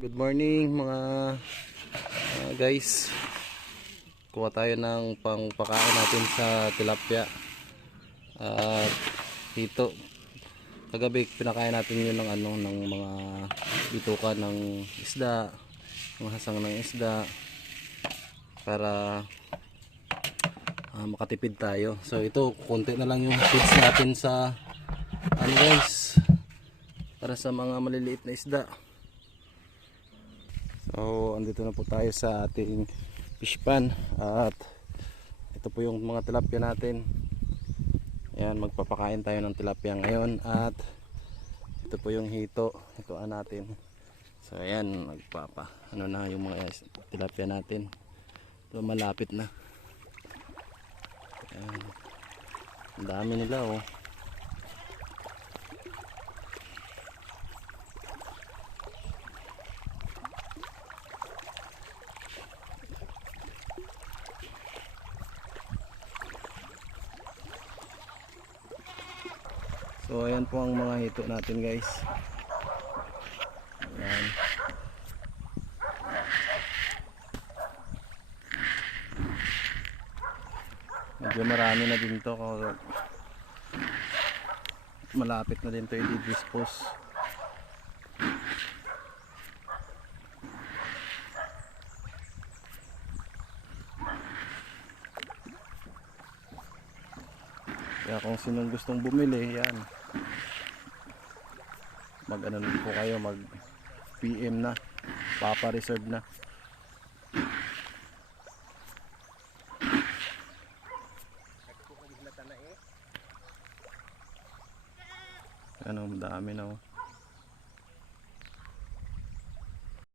Good morning mga guys. Kuha tayo ng pangpakain natin sa tilapia at dito kagabi pinakain natin yun ng ng mga bituka ng isda, mga hasang ng isda para makatipid tayo. So ito konti na lang yung feeds natin sa guys, para sa mga maliliit na isda. So andito na po tayo sa ating fish pan at ito po yung mga tilapia natin. Ayan, magpapakain tayo ng tilapia ngayon at ito po yung hitoan natin. So ayan, na yung mga tilapia natin. Ito malapit na. Ayan. Ang dami nila oh. So ayan po ang mga hito natin guys. Ayan. Medyo marami na din to, malapit na din to i-dispose. Kaya kung sinong gustong bumili, yan, mag-ano po kayo, mag PM na, papa-reserve na. Ano, dami na oh.